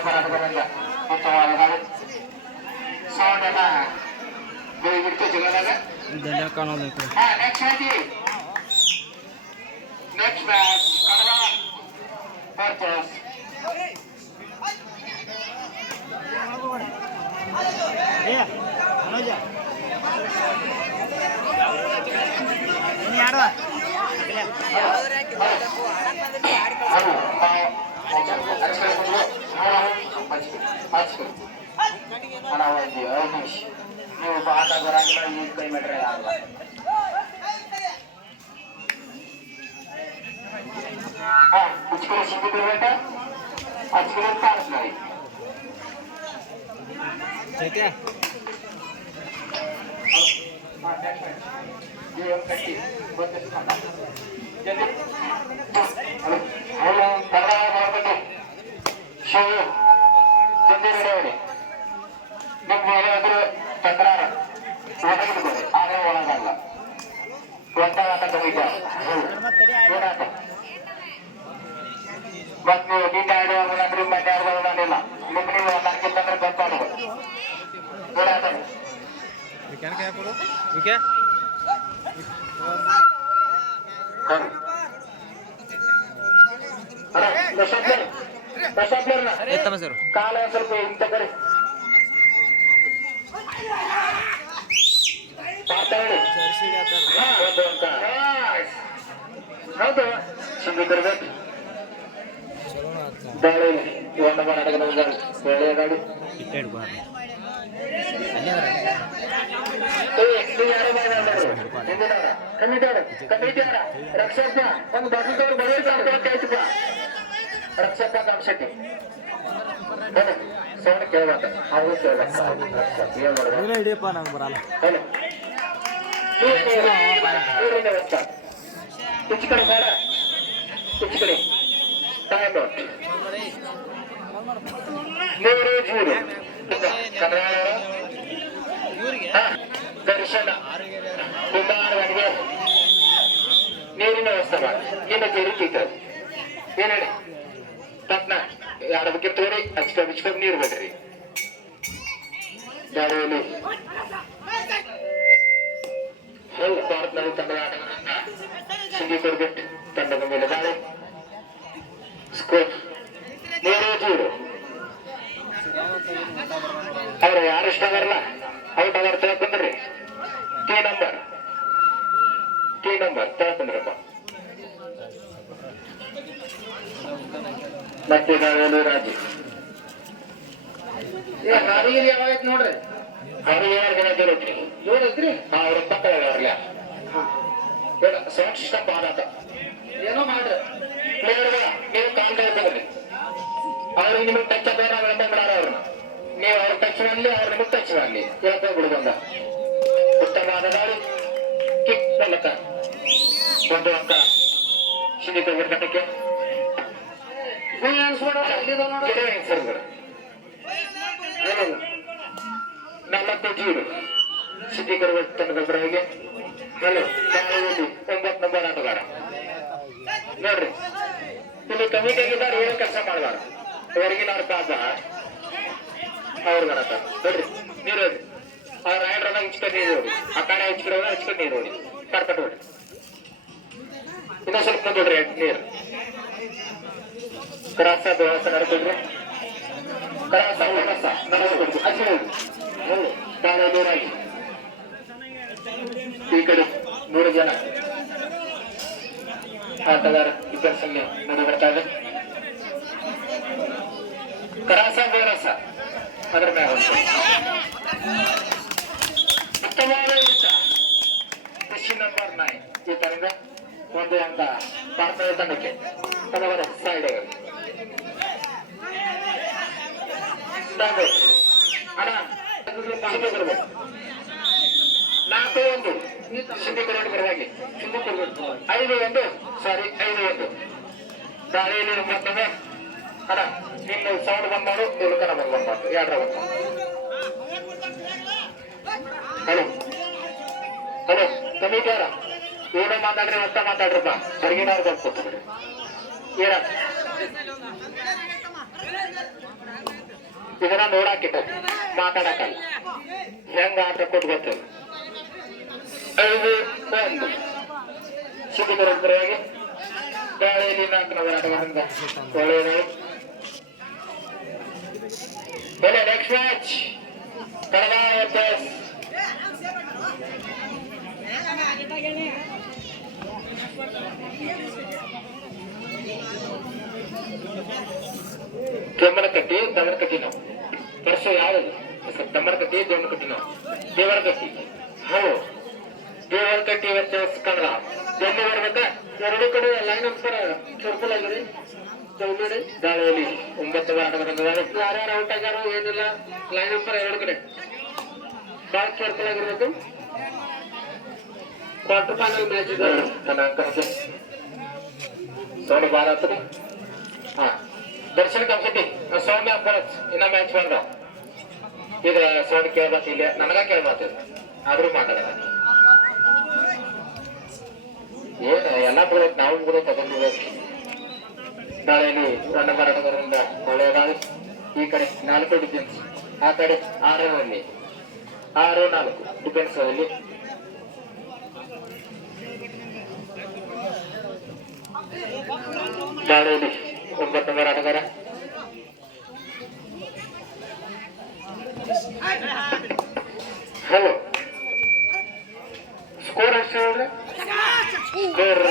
Number ಆಟಗಾರರಿಂದ ಉತ್ತಮವಾದ ದಾಳಿ. Sound ಎಲ್ಲ ಬಿಟ್ಟು ಜಗದಾಗ ನೆಕ್ಸ್ಟ್ ಮ್ಯಾಚ್ ಕನ್ನಡ ವರ್ಸಸ್ ನೀವು ಆಟ ಬರಂಗಿಲ್ಲ ಈ ಕೈ ಮೆಟ್ರೆ ಆಗಲ್ಲ. ಸಿಂಧಿ ಬೇಟ ಹಚ್ಕಡೆ ಕಾಣಿಸ್ತಾರೆ. ನಿಮ್ಗೇನಾದ್ರೂ ತಕರಾರು ಒಣಗಿದ್ಕೊಳ್ಳಿ, ಆದ್ರೆ ಒಣಗಲ್ಲ. ಆಟ ತೆಗಿತಾರೆ ಏನಾಟ ಮತ್ ನೀವು ನೀಟ್ ಆಡುವಾಗಂದ್ರೆ ಮತ್ತೆ ಆಡುವಾಗಲಿಲ್ಲ. ನಿಮ್ಗೆ ನೀವು ಒಂದಾಗಿತ್ತಂದ್ರೆ ಗೊತ್ತಾಡುವ ಏನಾಟ ಕಾಲ ಸ್ವಲ್ಪ ಇಂತ ಕಡೆ ಹೌದು ಸಿಂಗಿರ್ಬೇಕು ದಾಳಿ ಒಂದು ನಾಟಕದ ಒಳ್ಳೆಯ ಗಾಡಿ. ರಕ್ಷಪ್ಪ ಒಂದು ಬಸದವ್ರು ಬರೋಯ್ತಪ್ಪ ರಕ್ಷಪ್ಪ ಕಾಮಶೆಟ್ಟಿ ಸೌಂಡ್ ಕೇಳ್ಬೇಕ ಅವ್ರು ಕೇಳ್ಬೇಕ ನಂಗೆ ಬರಲ್ಲ. ಹೆಚ್ಚು ಕಡೆ ಬೇಡ ಹೆಚ್ಚು ಕಡೆ ಟೈಮ್ ಔಟ್ 3-0 ಕನ್ನಡ ದರ್ಶನ ಕುಮಾರನಿಗೆ ನೀರಿನ ವ್ಯವಸ್ಥೆ ಮಾಡಿ ನಿನ್ನ ಜರಿತೈತೆ ಏನ್ ಹೇಳಿ ತಪ್ನ ಯಾರ ಬಗ್ಗೆ ತೋರಿ ಹಚ್ಕೊಂಡ್ ನೀರು ಬಿಡ್ರಿ. ದಾಳಿಯಲ್ಲಿ ಭಾರತದಲ್ಲಿ ತಂಡದ ಆಟಗಾರರಿಂದ ಸಿಂಗಿ ಕೊರ್ಬೆಟ್ ತಂಡದ ಮೇಲೆ ದಾಳಿ. ಸ್ಕೋರ್ 3-0. ಅವ್ರು ಯಾರು ಇಷ್ಟ ಆಗಲ್ಲ ಔಟ್ ಆಗಾರ ತಿಳ್ಕೊಂಡ್ರಿ. ಟಿ ನಂಬರ್ ತಿಳ್ಕೊಂಡ್ರಪ್ಪ. ಮತ್ತೆ ದಾಳಿಯಲ್ಲಿ ರಾಜು ಹಾರಿಗಿರಿ ಯಾವಾಗೈತ್ ನೋಡ್ರಿ. ಅವ್ರಿಗೆ 7 ಜನ ಜೋರೈತ್ರಿ ಜೋರೈತ್ರಿ. ಅವ್ರ ಪಕ್ಕ ಅವ್ರಲ್ಲ ಸೌಂಡ್ ಸಿಸ್ಟಮ್ ಆದಾತ ಏನೋ ಮಾಡ್ರಿ ಪ್ಲೇಯರ್ಗಳ ನೀವು ಕಾಣ್ತಾ ಇರ್ತದ್ರಿ. ಅವ್ರಿಗೆ ನಿಮಗೆ ಟಚ್ ಆದ್ರೆ ನಾವು ಎಂತ ಬಿಡಾರ ಅವ್ರನ್ನ ನೀವು ಅವ್ರ ಟಚ್ ಮಾಡಲಿ ಅವ್ರ ನಿಮಗೆ ಟಚ್ ಮಾಡಲಿ ಹೇಳ್ತಾ ಬಿಡುವಂತ ಉತ್ತಮವಾದ ದಾಳಿ. ಕಿಕ್ ಮೂಲಕ ಒಂದು ಅಂಕ ಸಿಂಧಿ ಘಟಕ್ಕೆ. ನಮ್ಮತ್ತೆ ಜೀರು ಸಿದ್ದಿ ಕೊರಬೇಕು ತಂಡದ ಪರವಾಗಿ. ಹಲೋ ದಾಳಿಯಲ್ಲಿ 9 ನಂಬರ್ ಆಟಗಾರ ನೋಡ್ರಿ. ಇಲ್ಲಿ ಕಮಿಟಿ ಆಗಿದ್ದಾರೆ ಏನೋ ಕೆಲಸ ಮಾಡಬಾರ ಹೊರಗಿನ ಅವ್ರ ಪಾಪ ಅವ್ರ ಬರತ್ತ ನೋಡ್ರಿ. ನೀರು ಹೋಗಿ ಅವ್ರ ರೈಡ್ರನ್ನ ಹಚ್ಕೊಂಡು ನೀರು ನೋಡಿ ಆ ಕಡೆ ಹಚ್ಕೊಂಡು ನೀರು ನೋಡಿ ಕರ್ಕೊಂಡು ನೋಡಿ. ಇನ್ನೊಂದ್ ಸ್ವಲ್ಪ ನೋಡ್ರಿ ನೀರು ಕ್ರಾಸ ವ್ಯವಸ್ಥೆ ನಡ್ಕೊಡ್ರಿ. ಕ್ರಾಸ ನಡೆಸ್ಕೊಡ್ರಿ ಹಚ್ಕೊಂಡು ದಾಳಿ ನೂರಾಗಿ. ಈ ಕಡೆ 3 ಜನ ಆಟಗಾರ ಇಬ್ಬರಲ್ಲಿ ನೋಡಿ ಬರ್ತಾ ಇದೆ. ಕರಾಸ ಬೋರಸ ಅದರ ಮ್ಯಾಗ ಉತ್ತಮವಾದ ಯುದ್ಧ. ಕ್ವೆಶ್ಚನ್ ನಂಬರ್ 9 ಈ ತರದ ಒಂದು ಅಂಕ ಭಾರತದ ತಂಡಕ್ಕೆ ತಮಗರ ಸೈಡ್ ಅಣ್ಣ 4-1 ಸಿಂಧಿ ಕೊರಡು ಪರವಾಗಿ 5-1 ಸಾರಿ 5-1 ದಾಳಿಯಲ್ಲಿ ಮತ್ತೊಮ್ಮೆ ಅಣ್ಣ ನಿನ್ನ ಸೌಂಡ್ ಬಂದ್ ಮಾಡು ಇವ್ರ ಬಂದ್ ಮಾಡ್ಬಾರ್ದು 2 ಬಂದ್. ಹಲೋ ಹಲೋ ಕಮಿಟಿಯವರ ಏನೋ ಮಾತಾಡ್ರಿ ಅಂತ ಮಾತಾಡ್ರಪ್ಪ ಹೊರಗಿನವ್ರು ಬಂದು ಕೂತ್ಬಿಡ್ರಿ. ಏನ ಇದನ್ನ ನೋಡಾಕಿಟ್ಟ ಮಾತಾಡಕಲ್ಲ ಹೆಂಗ ಆಟ ಕೊಟ್ಟು ಗೊತ್ತಿಲ್ಲ 5-1 ಸಿದ್ಧಪುರವಾಗಿ ಗಾಳಿಯಲ್ಲಿ 4 ಹೋರಾಟಗಾರರಿಂದ ಒಳ್ಳೆಯದು. ನೆಕ್ಸ್ಟ್ ಮ್ಯಾಚ್ ಕಡದಾಳ ವರ್ಸಸ್ ಕೆಮ್ಮನಕಟ್ಟಿ ದಮನಕಟ್ಟಿ ನಾವು ವರ್ಷ ಯಾವುದು ದಮನಕಟ್ಟಿ ದೋಮನಕಟ್ಟಿ ನಾವು ದೇವರಕಟ್ಟಿ ಹೌದು ದೇವರಕಟ್ಟಿ ವರ್ಸಸ್ ಕನ್ನಡ ಎಲ್ಲಿ ಬರ್ಬೇಕಾ ಎರಡು ಕಡೆ ಲೈನ್ ಅಂತರ ಸರ್ಕಲ್ ಆಗಿದೆ ದಾಳಿಯಲ್ಲಿ 9 ಹೋರಾಟಗಾರರಿದ್ದಾರೆ. ಯಾರ್ಯಾರು ಔಟ್ ಆಗ್ಯಾರೋ ಏನಿಲ್ಲ ಲೈನ್ ಅಂತರ ಎರಡು ಕಡೆ ಬಾಳ ಸರ್ಕಲ್ ಆಗಿರ್ಬೇಕು. ಕ್ವಾರ್ಟರ್ ಫೈನಲ್ ಮ್ಯಾಚ್ ಇದೆ ನನ್ನ ಅಂಕಕ್ಕೆ ಸೋನು ಭಾರತ ಹಾ ದರ್ಶನ್ ಕಂಸಟಿ ಸೌಮ್ಯ ಬರತ್ ಇನ್ನ ಮ್ಯಾಚ್ ಬಂದ ಈಗ ಸೌಂಡ್ ಕೇಳ್ಬಾರ್ದು ಇಲ್ಲ ನನಗ ಕೇಳ್ಬಾರ್ದು ಆದ್ರೂ ಮಾತಾಡೋಣ ಏನ್ ಎಲ್ಲಾ ಬಿಡೋದು ನಾವು ಕೂಡ ತಗೊಂಡ್ಬಿಡ್ಬೇಕು. ನಾಳೆಯಲ್ಲಿ ರನ್ನ ಹೋರಾಟಗಾರರಿಂದ ಒಳ್ಳೆಯದಾಗಿ ಈ ಕಡೆ 4 ಡಿಫೆನ್ಸ್ ಆ ಕಡೆ 6 6-4 ಡಿಫೆನ್ಸ್ ಅಲ್ಲಿ ನಾಳೆಯಲ್ಲಿ 9 ಹೋರಾಟಗಾರ ಹಲೋ ಸ್ಕೋರ್ ಎಷ್ಟು ಹೇಳಿದ್ರೆ ಸ್ಕೋರ್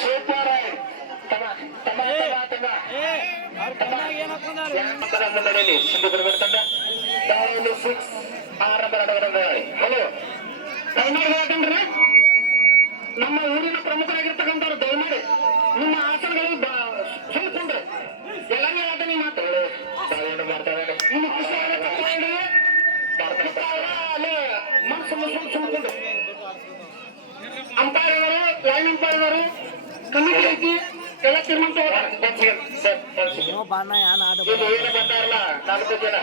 ಸೂಪರ್ ಮುನ್ನಡೆಯಲ್ಲಿ ಸಿಂಧುದುರ್ಗ ತಂಡ ದಾಳಿಯಲ್ಲಿ 6 ಹೋರಾಟಗಾರರಲ್ಲಿ ಹಲೋ ದಯಮಾಡಿ ಯಾಕಂದ್ರೆ ನಮ್ಮ ಊರಿನ ಪ್ರಮುಖರಾಗಿರ್ತಕ್ಕಂಥವ್ರು ದಯಮಾಡಿ ನಿಮ್ಮ ಆಸನಗಳು ಸುಮ್ಕೊಂಡ್ರೆ ಎಲ್ಲರೂ ಹೇಳ್ತಾನೆ ಮಾತು ದಾಳಿಯನ್ನು ಮಾಡ್ತಾ ಇದ್ದಾರೆ. ನಿಮ್ಮ ಖುಷಿ ಅಲ್ಲೇ ಮನಸ್ಸು ಸುಮ್ಕೊಂಡು ಅಂಪೈರ್ ಅವರು ಲೈನ್ ಅಂಪೈರ್ ಅವರು ಕಮಿಟಿ ಐತಿ ಎಲ್ಲ ತೀರ್ಮಾನ ತಗೋತಾರೆ. ಏನು ಬಂದಾರಲ್ಲ 4 ಜನ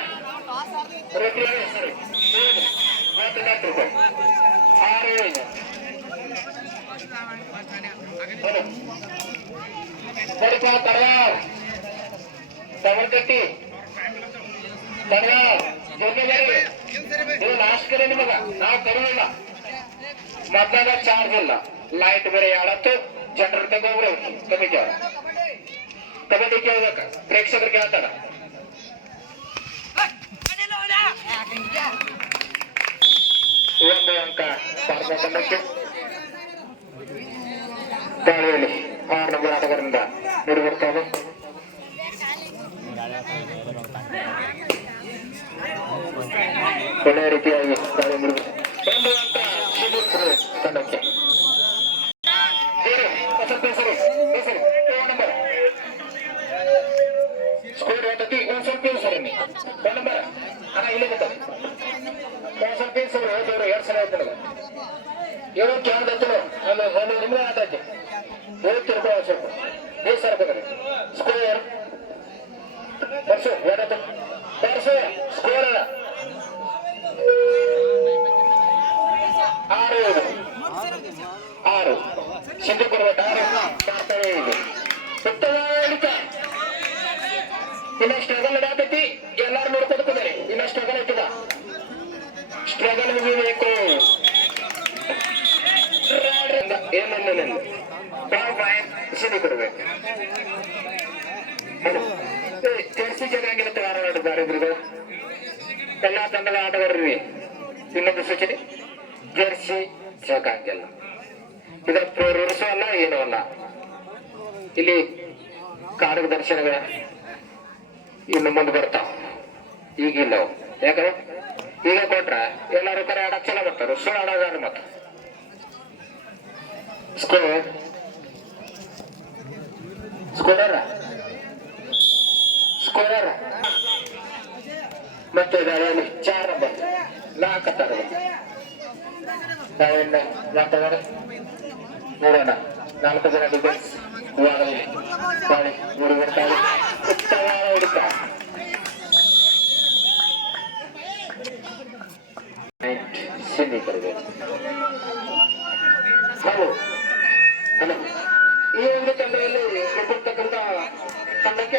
ತಮರ್ಕಟ್ಟಿ ಇದು ಲಾಸ್ಟ್ ಕರೆ ನಿಮಗ ನಾವು ಕರೋಲ್ಲ ಮೊದಲಾಗ ಚಾರ್ಜ್ ಇಲ್ಲ ಲೈಟ್ ಬೇರೆ ಯಾಳತ್ತು ಜನರ ತಗೋಬ್ರು ಕಮಿಟಿ ಅವ್ರ ಕಬಡ್ಡಿ ಕೇಳ್ಬೇಕ ಪ್ರೇಕ್ಷಕರು ಕೇಳ್ತಾರ. ಒಂದು ಅಂಕ ಭಾರತ ತಂಡಕ್ಕೆ ದಾಳಿಯಲ್ಲಿ 6 ಹೋರಾಟಗಾರರಿಂದ ಮೂಡಿ ಬರ್ತಾರೆ. ಒಳ್ಳೆಯ ರೀತಿಯಾಗಿ ದಾಳಿ ಮುಡಿದು 1 ಅಂಕ ಸಿದ್ಧಪುರ ತಂಡಕ್ಕೆ ಸ್ಕೋರ್ ಹೇಳ್ತತಿ ಒಂದ್ ಸ್ವಲ್ಪ ಸರಿ ನಂಬರ್ ಹಣ ಇಲ್ಲಿ ಗೊತ್ತಾಗ ಒಂದ್ ಸ್ವಲ್ಪ ಸರಿ ಹೋದವ್ರು 2 ಸಲ ಆಯ್ತು ನನಗೆ ಏನೋ ಕೇಳ್ದತ್ತಲು ಅಲ್ಲಿ ನಿಮ್ಗೆ ಆತೈತಿ ಹೋಗಿ ತಿರ್ಕೋ ಸ್ವಲ್ಪ ಸರ್ಕೋದ್ರಿ ಸ್ಕೋರ್ ಬರ್ಸು ಬರ್ಸು ಸ್ಕೋರ್ ಅಲ್ಲ 6 ಸಿಂಧುಪುರ 6 ಇದೆ ಉತ್ತಮ ಇನ್ನ ಸ್ಟ್ರಗಲ್ ನಡೆಯತೈತಿ ಎಲ್ಲಾರು ನೋಡ್ಕೊತಾರೆ. ಇನ್ನ ಸ್ಟ್ರಗಲ್ ಐತದ ಸ್ಟ್ರಗಲ್ ಮುಗಿಬೇಕು ಏನೇನು ಸಿದ್ಧಿ ಕೊಡ್ಬೇಕು. ಜರ್ಸಿ ಚೆನ್ನಾಗಿರುತ್ತೆ ಆಟಗಾರರಿದ್ದಾರೆ ಇದ್ರದ್ದು ಎಲ್ಲಾ ತಂಡದ ಆಟಗಾರರಿಗೆ ಇನ್ನೊಂದು ಸೂಚನೆ ಜರ್ಸಿ ಸಾಕಾಗಿಲ್ಲ ಇದರ ರೂಲ್ಸು ಅಲ್ಲ ಏನೂ ಅಲ್ಲ. ಇಲ್ಲಿ ಕಾಡಿನ ದರ್ಶನಗಳ ಇನ್ನು ಮುಂದೆ ಬರ್ತಾವ ಈಗಿಲ್ಲ ಯಾಕಂದ್ರೆ ಈಗ ಕೊಟ್ರ ಎಲ್ಲಾರು ಕರೆ ಆಡಕ್ ಚಲೋ ಬರ್ತಾರ ಸುಳ್ಳು ಆಡೋದಾರ ಮತ್ತ ಸ್ಕೋರರ್ ಮತ್ತೆ ದಾಳಿಯಲ್ಲಿ 4 ನಂಬರ್ 4 ದಾಳಿಯಿಂದ ಮಾತಾಡ ನೋಡೋಣ 4 ಜನ ಡಿಫೆನ್ಸ್ ಇವಾಗಲೇ ಮಾಡಿ ಮೂಡಿ ಬರ್ತಾರೆ. ಉತ್ತಮ ಹಿಡಿತ ಸಿಂಧಿ ಕರೆಗೆ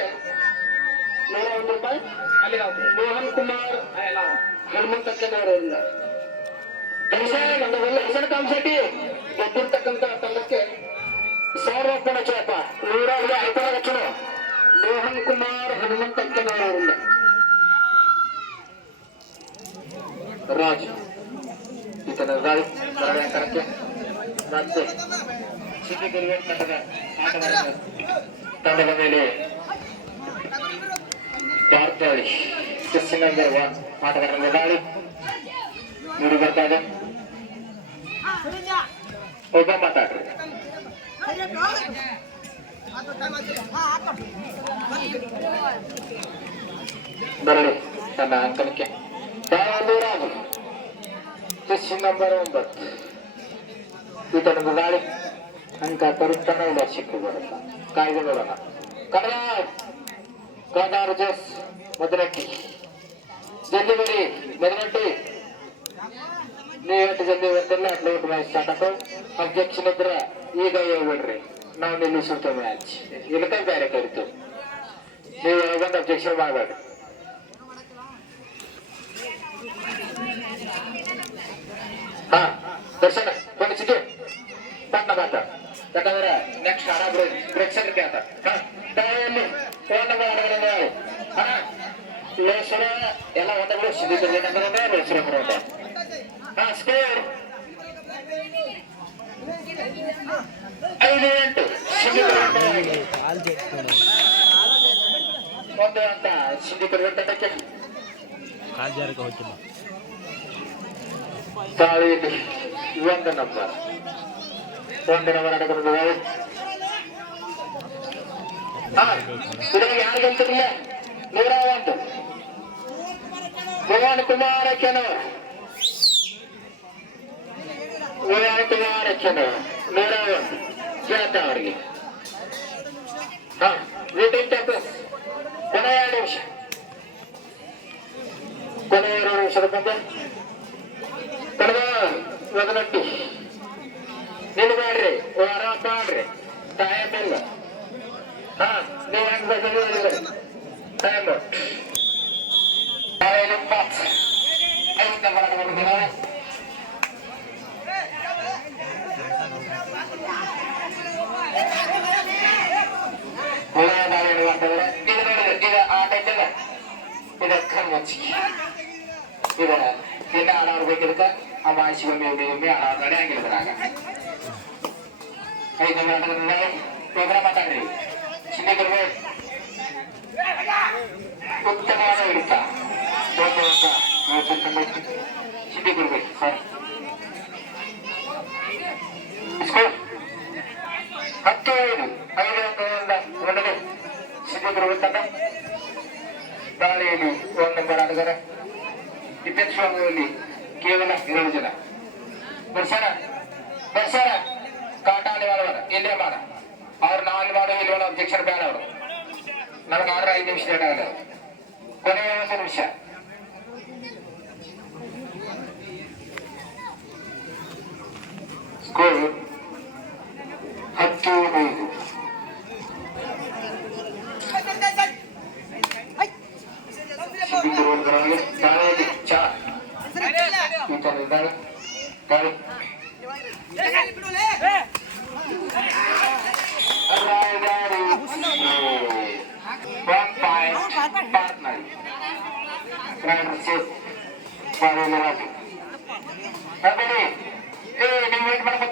ತಂಡಕ್ಕೆ 101 ರೂಪಾಯಿ. ಅಲ್ಲಿ ಮೋಹನ್ ಕುಮಾರ್ ಹನುಮಂತಕ್ಕನವರಿಂದ ಹೆಸರು ಕಾಮಶೆಟ್ಟಿ ಗೆದ್ದಿರ್ತಕ್ಕಂಥ ತಂಡಕ್ಕೆ 1000 ರೂಪಾಯಿ ಚೇಪ 105 ಲಕ್ಷಣ ಮೋಹನ್ ಕುಮಾರ್ ಹನುಮಂತಕ್ಕನವರಿಂದ ರಾಜ್ ಈತನ ಕರಕ್ಕೆ ಮತ್ತೆ ಸಿದ್ಧಗಿರಿ ತಂಡದ ಮೇಲೆ ಭಾರತಾಳಿ ನಂಬರ್ 1 ಆಟಗಾರರ ದಾಳಿ ನೋಡಿ ಬರ್ತಾ ಇದೆ. ಒಬ್ಬ ಮಾತಾಡ್ರಿ ಬರಲಿ ತನ್ನ ಅಂಕಣಕ್ಕೆ ನಂಬರ್ 9 ಈತನದ ದಾಳಿ ಅಂಕ ತರುತ್ತಾನೆ ಇಲ್ಲ ಸಿಕ್ಕು ಬರಲ್ಲ ಕಾಯ್ದೆ ನೋಡೋಣ. ಕಡಾರ್ ಜಸ್ ಮೊದಲಟ್ಟಿ ಜಲ್ದಿ ಬರಿ ಮೊದಲಟ್ಟಿ ನೀವು ಎಷ್ಟು ಜಲ್ದಿ ಬರ್ತಿಲ್ಲ ಲೋಟ್ ಮ್ಯಾಚ್ ಸ್ಟಾರ್ಟ್ ಅಬ್ಜೆಕ್ಷನ್ ಇದ್ರೆ ಈಗ ಹೇಳ್ಬಿಡ್ರಿ ನಾವು ನಿಲ್ಲಿಸುತ್ತೇವೆ ಮ್ಯಾಚ್ ಇಲ್ಲಕ ಬೇರೆ ಕರಿತು ನೀವು ಬಂದು ಅಬ್ಜೆಕ್ಷನ್ ಮಾಡಬೇಡ್ರಿ. ಹಾ ದರ್ಶನ ಒಂದು ಸಿದ್ದು ಪಟ್ನ ಮಾತ ಯಾಕಂದ್ರೆ ನೆಕ್ಸ್ಟ್ ಆಡ ಪ್ರೇಕ್ಷಕರಿಗೆ ಆತ ಲೇಶ್ವರ ಎಲ್ಲ ಒಂದಗಳು ಸಿದ್ಧಿಸಿದ್ರೆ ಲೇಶ್ವರ ಬರೋದು. ಹಾ ಸ್ಕೋರ್ 5-8 ಒಂದು ಅಂತ ಸಿದ್ಧಿಕರ ತಂಡಕ್ಕೆ ತಾಳಿಯಲ್ಲಿ 1 ನಂಬರ್ ಆಟಗಾರರು ಇದ್ರಾಗ ಯಾರು ಗೆಲ್ತಿರ್ಲಿಲ್ಲ 101 ಮೋಹನ್ ಕುಮಾರ್ ಅಕ್ಕನವರು 101 ಜಾತ ಅವರಿಗೆ. ಹಾ ವೀಟಿಂಗ್ ಚಾಂಪಿಯನ್ಸ್ ಕೊನೆಯ 2 ನಿಮಿಷ ಕೊನೆಯ 2 ನಿಮಿಷದ ಪಂದ್ಯ ಕಳೆದ ಮೊದಲಟ್ಟಿ ನಿಲ್ಬೇಡ್ರಿ ಆರಾಮ ಮಾಡ್ರಿ ಟೈಮ್ ಇಲ್ಲ. ಹಾ ನೀವು ಹೆಂಗ್ ಬೇಕಾದ್ರೆ ಟೈಮ್ 5 ನಂಬರ್ ಆಟ ಇದ್ದಾಗ ಇದಕ್ಕ ಮಚ್ಚಿಗೆ ಇದ ಇನ್ನ ಆಡೋರು ಬೇಕಿದಕ್ಕ ಅಮಾಯಿಸಿಗೊಮ್ಮೆ ಆಡೋರ್ ನಡೆ ಆಗಿರೋದ್ರಾಗ 5 ನಂಬರ್ ಪ್ರೋಗ್ರಾಮ್ ಮಾತಾಡ್ರಿ ಸಿಂಧಿಕರು ಉತ್ತಮವಾದ ಹಿಡಿತ ಸಿಂಧಿಕರು ಸರ್ 10-5 ಒಂದನೇ ಸಿದ್ಧಗುರು ತಂಡ ದಾಳಿಯಲ್ಲಿ 1 ನಂಬರ್ ಆಟಗಾರ ಡಿಫೆನ್ಸ್ ವಿಭಾಗದಲ್ಲಿ ಕೇವಲ 2 ಜನ. ದರ್ಶನ ಕಾಟಾಲಿ ಮಾಡುವ ಇಲ್ಲೇ ಮಾಡ ಅವ್ರು ನಾಲ್ಕು ಮಾಡೋ ಇಲ್ಲಿ ಒಂದು ಅಬ್ಜೆಕ್ಷನ್ ಬೇಡ ಅವರು ನನಗೆ ಆದ್ರೆ 5 ನಿಮಿಷ ಲೇಟ್ ಆಗಲ್ಲ. ಕೊನೆಯ 1 ನಿಮಿಷ ಸ್ಕೋರ್ 10-5 ನೀವು ವೇಟ್ ಮಾಡ್ಬೇಕು